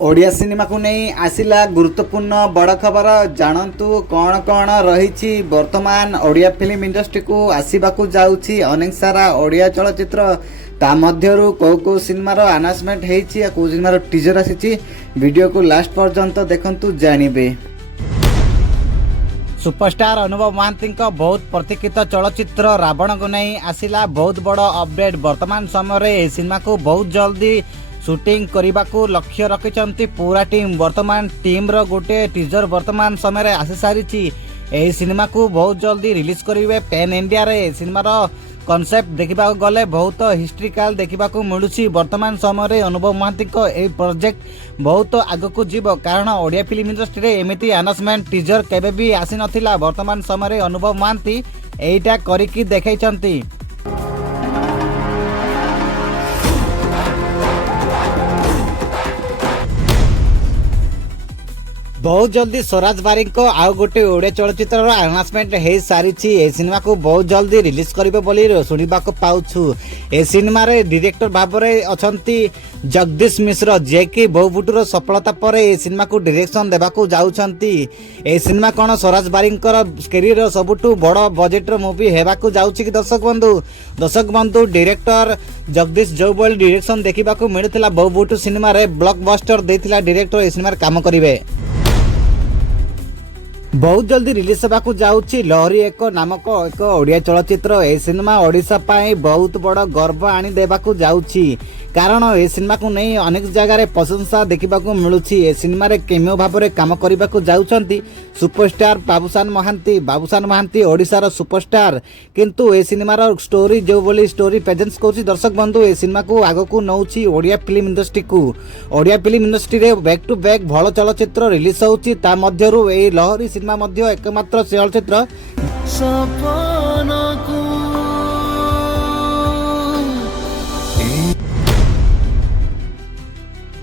Odia cinema को नहीं आसिला गुरुत्वपूर्ण बड़ खबर जानतु कौन कौन रही वर्तमान ओडिया फिल्म इंडस्ट्री को आसवाक जाऊँगी अनेक सारा ओडिया चलचित्र ता मध्यरु को सिनेमार अनाउंसमेंट होती कौ सिनेमार टीजर आसी वीडियो को लास्ट पर्यंत देखंतु जानिबे। सुपरस्टार अनुभव महांती बहुत प्रतीक्षित चलचित्र रावण को नहीं आसिला बहुत बड़ अपडेट। वर्तमान समय सिनेमा को बहुत जल्दी शूटिंग करने को लक्ष्य रखिंट पूरा टीम। वर्तमान टीम रो गोटे टीजर वर्तमान समय आसी सारी यही सिनेमा को बहुत जल्दी रिलीज करेंगे पैन इंडिया रे। सिनेमार कॉन्सेप्ट देखा गले बहुत हिस्ट्रिकाल देखा मिलूँ। वर्तमान समय अनुभव महांती ए प्रोजेक्ट बहुत आग को जीव कारण ओडिया फिल्म इंडस्ट्री रे एमती अनाउंसमेंट टीजर केबे भी आसी नथिला। वर्तमान समय अनुभव महांती एटा करिकी देखैचंती। बहुत जल्दी स्वराज बारी को आउ गोटे ओडिया चलचित्र अनाउंसमेंट हो सारी। ए सिनेमा को बहुत जल्दी रिलीज करेंगे बोली शुणा पाऊँ। ए सिनेमा रे डायरेक्टर भाव में अच्छा जगदीश मिश्र जे कि बहुफुटर सफलता पर ए सिनेमा को डायरेक्शन देवाक जाउछंती। ए सिनेमा कौन स्वराज बारी कैरियर सबुठु बड़ बजेट मूवी होगाक जाउछि कि दर्शक बंधु डायरेक्टर जगदीश जो बल डायरेक्शन देखा मिलूला बहुफुटु सिनेमा रे ब्लॉकबस्टर देथिला डायरेक्टर ए सिनेमा काम करेंगे। बहुत जल्दी रिलीज होगा जाऊँगी लहरी एक नामक एक ओडिया चलचित्र। ए सिनेमा ओडिशा पाई बहुत बड़ गर्व आनी देवाक जाऊँगी कारण ए सिनेमा को नहीं अनेक जगह प्रशंसा देखा मिलूँ। ए सिनेमा रे केमियो भाव में काम करने जाऊँगी सुपरस्टार बाबूशान महांती ओडिशार सुपरस्टार। किंतु ए सिनेमार स्टोरी जो बोली स्टोरी प्रेजेंस कर दर्शक बंधु ए सिनेमा को आग को नौची ओडिया फिल्म इंडस्ट्री को। ओडिया फिल्म इंडस्ट्री रे बैक टू बैक भल चलचित्र रिलीज होउची ता मध्यरु ए लहरी सिनेमा मध्य एकमात्र चलचित्र।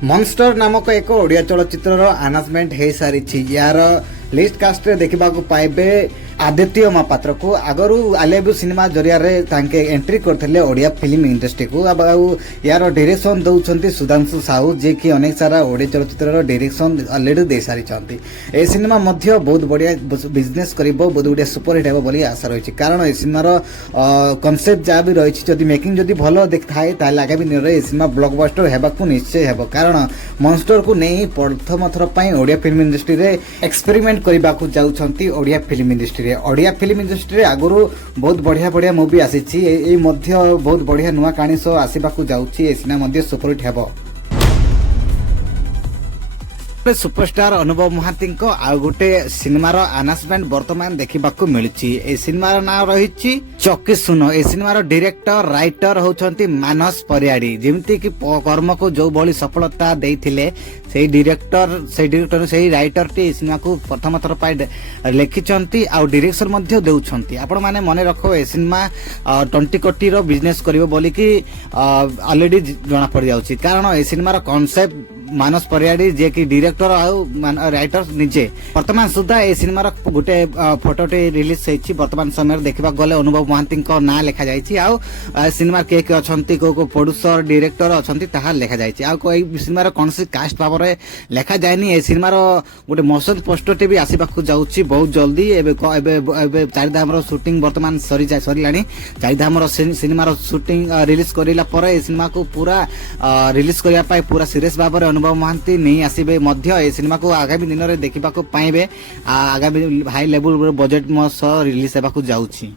मॉन्स्टर नामक एक ओडिया चलचित्र अनाउंसमेंट हो सारी। यार लिस्ट कास्ट रे देखा पाइबे आदित्य महापात्र को आगरू आलेबु सिनेमा जरिया रे तांके एंट्री करथिले ओडिया फिल्म इंडस्ट्री को। अब यार डायरेक्शन दउछंती सुधांशु साहू जे कि अनेक सारा ओडिया चलचित्र रो डायरेक्शन ऑलरेडी दे सारी छंती। ए सिनेमा मध्य बहुत बढ़िया बिजनेस करिवो बहुत बढ़िया सुपर हिट हेबो बोली आशा रहिछि कारण ए सिनेमार कांसेप्ट जा भी रहिछि जदि मेकिंग जदि भलो देखाए ताले आगामी दिन रे ए सिनेमा ब्लॉकबस्टर हेबाकू निश्चय हेबो कारण मॉन्स्टर को नहीं प्रथम थर पई ओडिया फिल्म इंडस्ट्री रे एक्सपेरिमेंट करबाकू जाउछंती Odia film industry. Odia film industry आगुरी बहुत बढ़िया बढ़िया मूवी आसी बहुत बढ़िया नुआ कहानी सह आसवाक जाऊँगी। सिनेमा सुपरहिट हेबो। सुपरस्टार अनुभव महांती आउ गोटे सिनेमार अनाउंसमेंट वर्तमान देखा मिलूँ। ए सिनेमार ना रही चकी सुन। ए सिनेमार डायरेक्टर राइटर होउछंती मानस परियाड़ी जेमती कि कर्म को जो भली सफलता देइथिले से डायरेक्टर से राइटर टी सिनेमा को प्रथम थर पाई लिखिंट आउ डायरेक्शन मध्य देउछंती। आपण माने मने रखो ए सिनेमा 20 कोटी रो बिजनेस करिवो बोली कि ऑलरेडी जना पड़ जाउची कारण ए सिनेमार कांसेप्ट मानस परियाड़ी जे कि डायरेक्टर आउ राइटर निजे वर्तमान सुधा ए सिनेमार गोटे फोटोटे रिलीज होती। वर्तमान समय देखा गले अनुभव महांती ना लिखा जाइए आउ सिनेमा के अच्छी को प्रोड्यूसर डायरेक्टर अच्छा ताहा लिखा जाइए आउ कोई सिनेमार कौन कास्ट भाव में लिखा जाएनी। ए सिनेमार गोटे मोशन पोस्टरटे भी आसवाक जाऊँगी बहुत जल्दी। एवं चारिधाम शूटिंग वर्तमान सरला चारिधाम सिनेमार शूटिंग रिलीज करला ए सिनेमा को पूरा रिलीज करने पूरा सीरीयस भाव में अनुभव महांती नहीं आसबे मध्य ए सिनेमा को आगामी दिन में देखा पाइबे। आगामी हाई लेवल बजेट सह रिलीज होगा जाऊँगी।